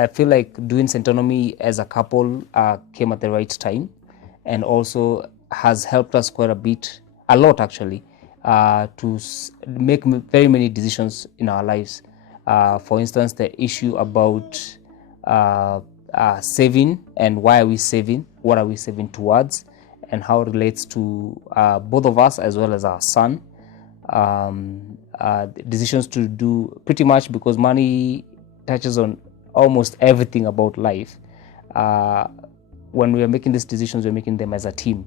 I feel like doing Centonomy as a couple came at the right time, and also has helped us quite a lot actually, to make very many decisions in our lives. For instance, the issue about saving, and why are we saving, what are we saving towards, and how it relates to both of us as well as our son. Decisions to do pretty much, because money touches on almost everything about life. When we are making these decisions, we're making them as a team,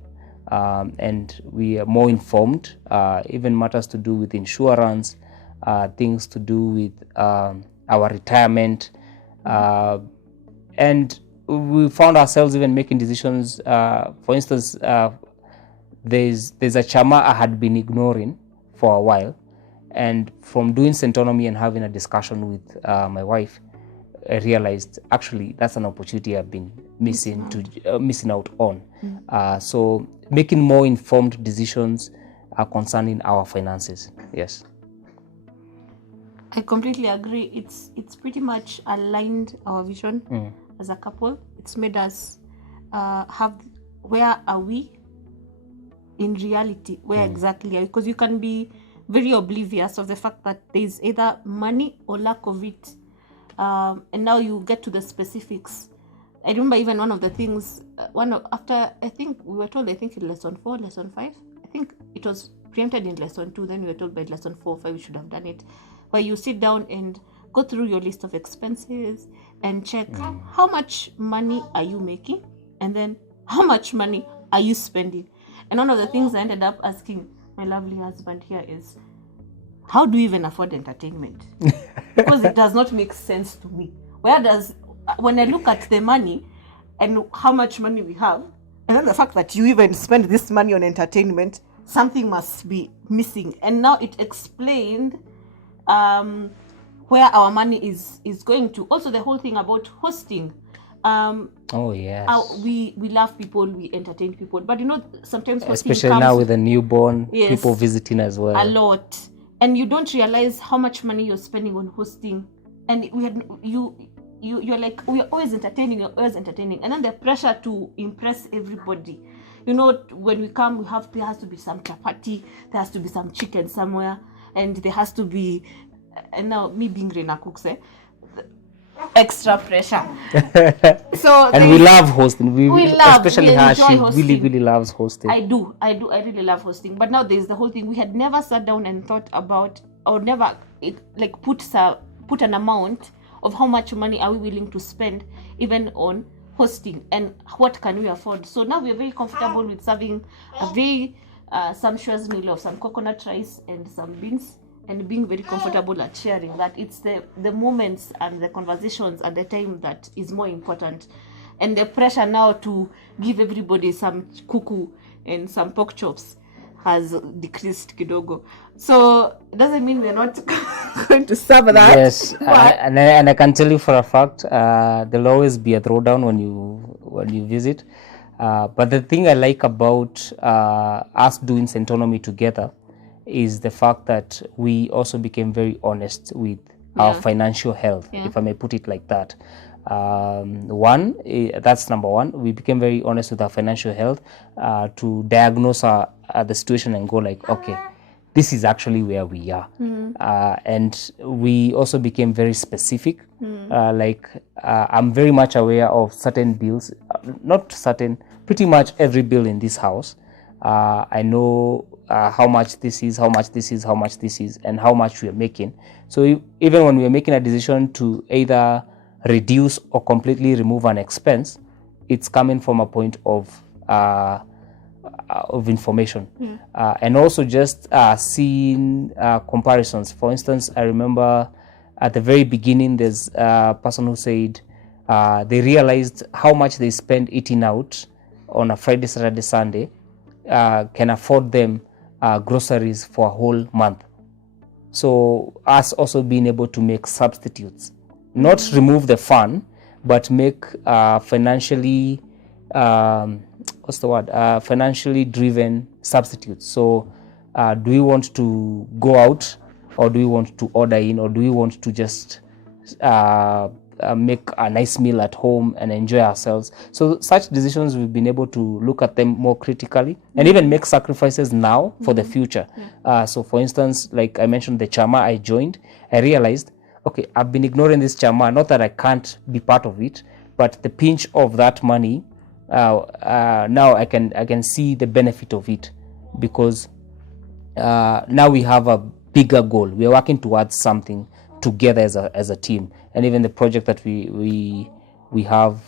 and we are more informed, even matters to do with insurance, things to do with our retirement, and we found ourselves even making decisions. For instance, there's a chama I had been ignoring for a while, and from doing Centonomy and having a discussion with my wife, I realized actually that's an opportunity I've been missing out on. So making more informed decisions concerning our finances. Yes, I completely agree. It's pretty much aligned our vision as a couple. It's made us have, where are we in reality, where exactly are we? Because you can be very oblivious of the fact that there is either money or lack of it, and now you get to the specifics. I remember even one of the things, after I think we were told, I think in lesson 4, lesson 5, I think it was preempted in lesson 2, then we were told by lesson 4 or 5 we should have done it, where you sit down and go through your list of expenses and check how much money are you making, and then how much money are you spending. And one of the things I ended up asking my lovely husband here is, how do you even afford entertainment? Because it does not make sense to me. When I look at the money and how much money we have, and then the fact that you even spend this money on entertainment, something must be missing. And now it explained where our money is going to. Also, the whole thing about hosting. oh yes. We love people, we entertain people, but sometimes Especially now with a newborn, yes, people visiting as well. a lot, and you don't realize how much money you're spending on hosting. And you're like, we're always entertaining, and then the pressure to impress everybody. When we come, there has to be some chapati, there has to be some chicken somewhere, and there has to be, and now me being Rena cooks, extra pressure. So and we love hosting. We especially her, she hosting. really loves hosting. I really love hosting. But now there's the whole thing. We had never sat down and thought about, or never put an amount of how much money are we willing to spend even on hosting, and what can we afford. So now we're very comfortable with serving a very sumptuous meal of some coconut rice and some beans, and being very comfortable at sharing that. It's the moments and the conversations and the time that is more important, and the pressure now to give everybody some kuku and some pork chops has decreased kidogo. So it doesn't mean we're not going to serve that. Yes, and I can tell you for a fact, there'll always be a throwdown when you visit. But the thing I like about us doing Centonomy together is the fact that we also became very honest with our financial health, if I may put it like that. That's number one. We became very honest with our financial health, to diagnose the situation and go like, okay, this is actually where we are. And we also became very specific. I'm very much aware of certain bills, pretty much every bill in this house. I know how much this is, how much this is, how much this is, and how much we are making. So even when we are making a decision to either reduce or completely remove an expense, it's coming from a point of information. And also just seeing comparisons. For instance, I remember at the very beginning, there's a person who said they realized how much they spend eating out on a Friday, Saturday, Sunday can afford them groceries for a whole month. So us also being able to make substitutes, not remove the fun, but make financially financially driven substitutes. So do we want to go out, or do we want to order in, or do we want to just make a nice meal at home and enjoy ourselves. So such decisions, we've been able to look at them more critically and even make sacrifices now for the future. So for instance, like I mentioned, the chama I joined, I realized, okay, I've been ignoring this chama, not that I can't be part of it, but the pinch of that money, now I can see the benefit of it, because now we have a bigger goal. We are working towards something together as a team. And even the project that we have,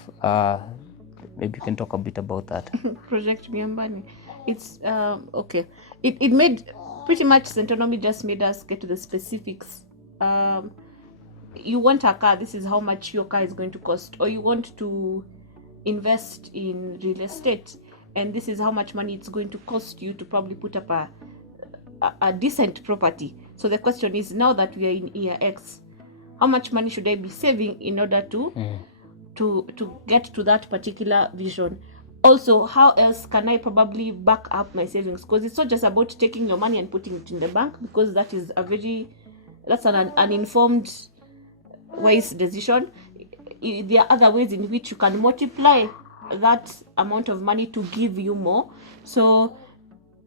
maybe you can talk a bit about that. Project Miambani. It's okay. It made pretty much Centonomy just made us get to the specifics. You want a car, this is how much your car is going to cost, or you want to invest in real estate, and this is how much money it's going to cost you to probably put up a decent property. So the question is, now that we are in year X, how much money should I be saving in order to get to that particular vision? Also, how else can I probably back up my savings? Because it's not just about taking your money and putting it in the bank, because that is that's an uninformed, wise decision. There are other ways in which you can multiply that amount of money to give you more. So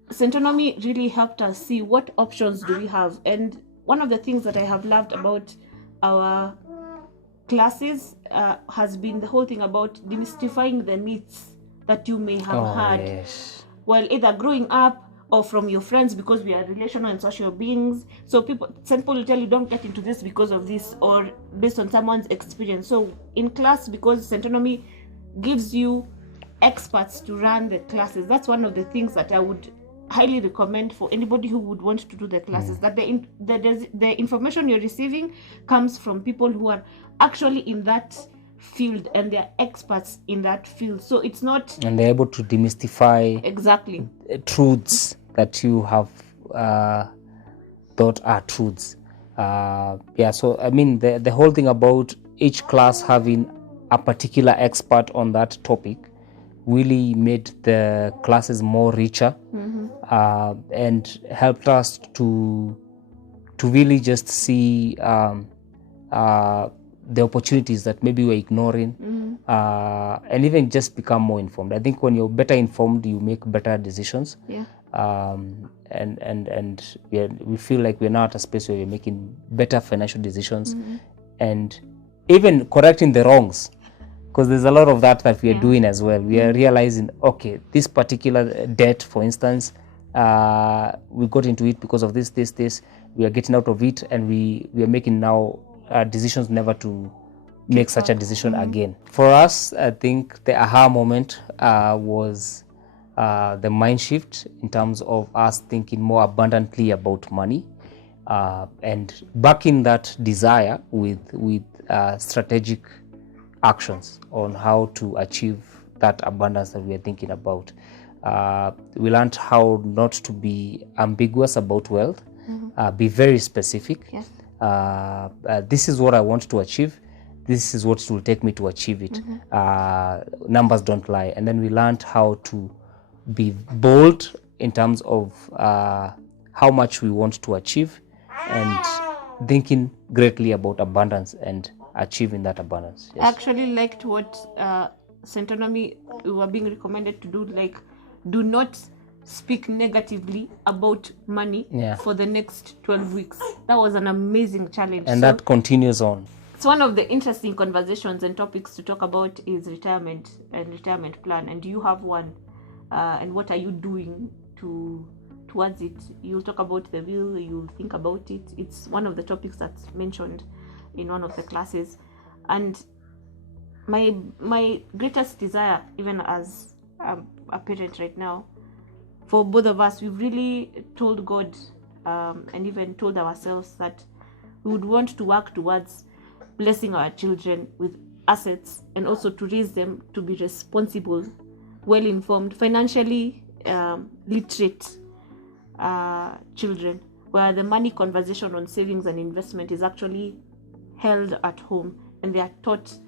Centonomy really helped us see what options do we have. And one of the things that I have loved about our classes has been the whole thing about demystifying the myths that you may have heard while either growing up or from your friends, because we are relational and social beings. So some people will tell you, don't get into this because of this, or based on someone's experience. So in class, because Centonomy gives you experts to run the classes, that's one of the things that I would highly recommend for anybody who would want to do the classes, that the information you're receiving comes from people who are actually in that field and they're experts in that field. So it's not, and they're able to demystify exactly truths that you have thought are truths. So I mean, the whole thing about each class having a particular expert on that topic really made the classes more richer, and helped us to really just see the opportunities that maybe we're ignoring, and even just become more informed. I think when you're better informed, you make better decisions. And we feel like we're now at a space where we're making better financial decisions, and even correcting the wrongs, because there's a lot of that we are doing as well. We are realizing, okay, this particular debt, for instance, we got into it because of this. We are getting out of it, and we are making now decisions never to make such a decision again. For us, I think the aha moment was the mind shift in terms of us thinking more abundantly about money, and backing that desire with strategic actions on how to achieve that abundance that we are thinking about. We learned how not to be ambiguous about wealth, be very specific. This is what I want to achieve. This is what it will take me to achieve it. Numbers don't lie. And then we learned how to be bold in terms of how much we want to achieve, and thinking greatly about abundance and achieving that abundance. I actually liked what Centonomy were being recommended to do, like, do not speak negatively about money for the next 12 weeks. That was an amazing challenge. And that continues on. It's one of the interesting conversations and topics to talk about is retirement and retirement plan. And do you have one? And what are you doing towards it? You'll talk about the will, you'll think about it. It's one of the topics that's mentioned in one of the classes. And my greatest desire, even as a parent right now, for both of us, we've really told God and even told ourselves that we would want to work towards blessing our children with assets, and also to raise them to be responsible, well-informed, financially literate children, where the money conversation on savings and investment is actually held at home, and they are taught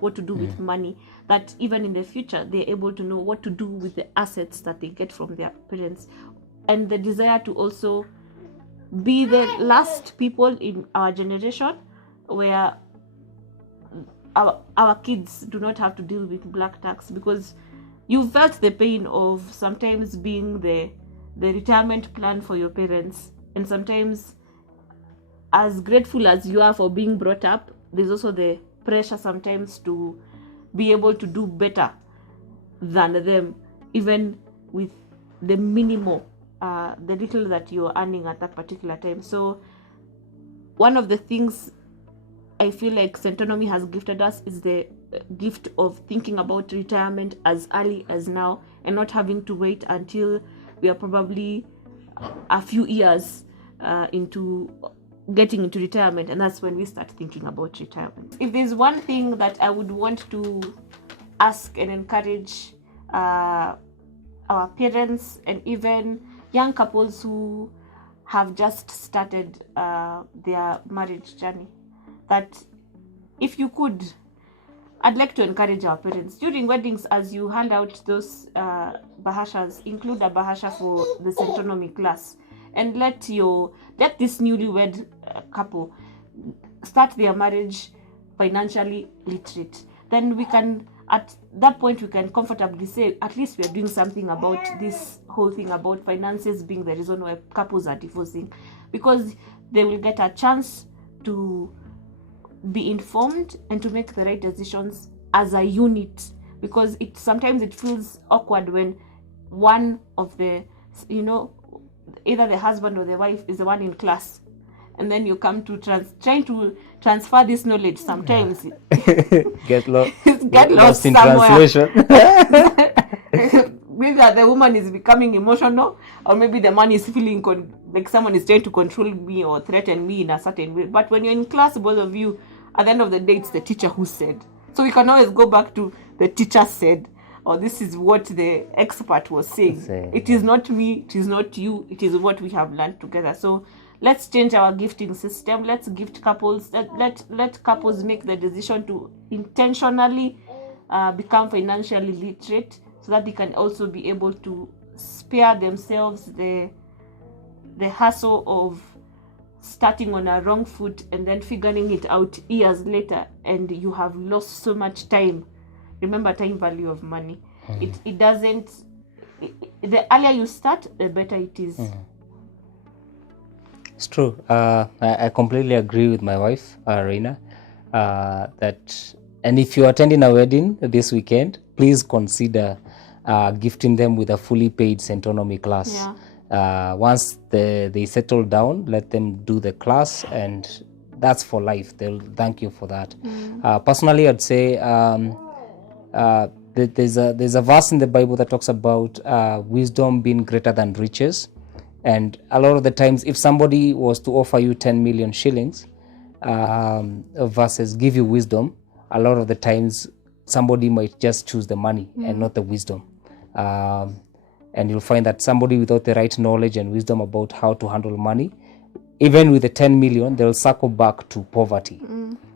what to do with money, that even in the future they're able to know what to do with the assets that they get from their parents. And the desire to also be the last people in our generation where our kids do not have to deal with black tax, because you felt the pain of sometimes being the retirement plan for your parents, and sometimes, as grateful as you are for being brought up, there's also the pressure sometimes to be able to do better than them, even with the minimal, the little that you're earning at that particular time. So one of the things I feel like Centonomy has gifted us is the gift of thinking about retirement as early as now, and not having to wait until we are probably a few years into getting into retirement, and that's when we start thinking about retirement. If there's one thing that I would want to ask and encourage our parents and even young couples who have just started their marriage journey, that if you could, I'd like to encourage our parents during weddings, as you hand out those bahashas, include a bahasha for the Centonomy class, and let this newlywed couple start their marriage financially literate. Then we can, at that point, we can comfortably say, at least we are doing something about this whole thing about finances being the reason why couples are divorcing, because they will get a chance to be informed and to make the right decisions as a unit, because sometimes it feels awkward when one of the, either the husband or the wife is the one in class, and then you come to trying to transfer this knowledge. Sometimes get lost in somewhere. translation. Maybe the woman is becoming emotional, or maybe the man is feeling like someone is trying to control me or threaten me in a certain way. But when you're in class, both of you, at the end of the day, it's the teacher who said. So we can always go back to the teacher said, or this is what the expert was saying. It is not me, it is not you, it is what we have learned together. So let's change our gifting system. Let's gift couples. Let couples make the decision to intentionally become financially literate, so that they can also be able to spare themselves the hassle of starting on a wrong foot and then figuring it out years later, and you have lost so much time. Remember, time value of money. It doesn't. The earlier you start, the better it is. It's true. I completely agree with my wife, Reina, that, and if you're attending a wedding this weekend, please consider gifting them with a fully paid Centonomy class. Yeah. Once they settle down, let them do the class, and that's for life. They'll thank you for that. Personally, I'd say there's a verse in the Bible that talks about wisdom being greater than riches. And a lot of the times, if somebody was to offer you 10 million shillings versus give you wisdom, a lot of the times somebody might just choose the money and not the wisdom. And you'll find that somebody without the right knowledge and wisdom about how to handle money, even with the 10 million, they'll circle back to poverty.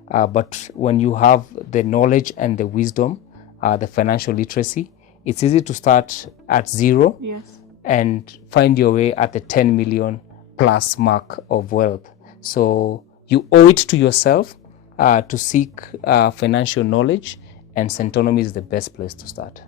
But when you have the knowledge and the wisdom, the financial literacy, it's easy to start at zero. Yes. And find your way at the 10 million plus mark of wealth. So you owe it to yourself to seek financial knowledge, and Centonomy is the best place to start.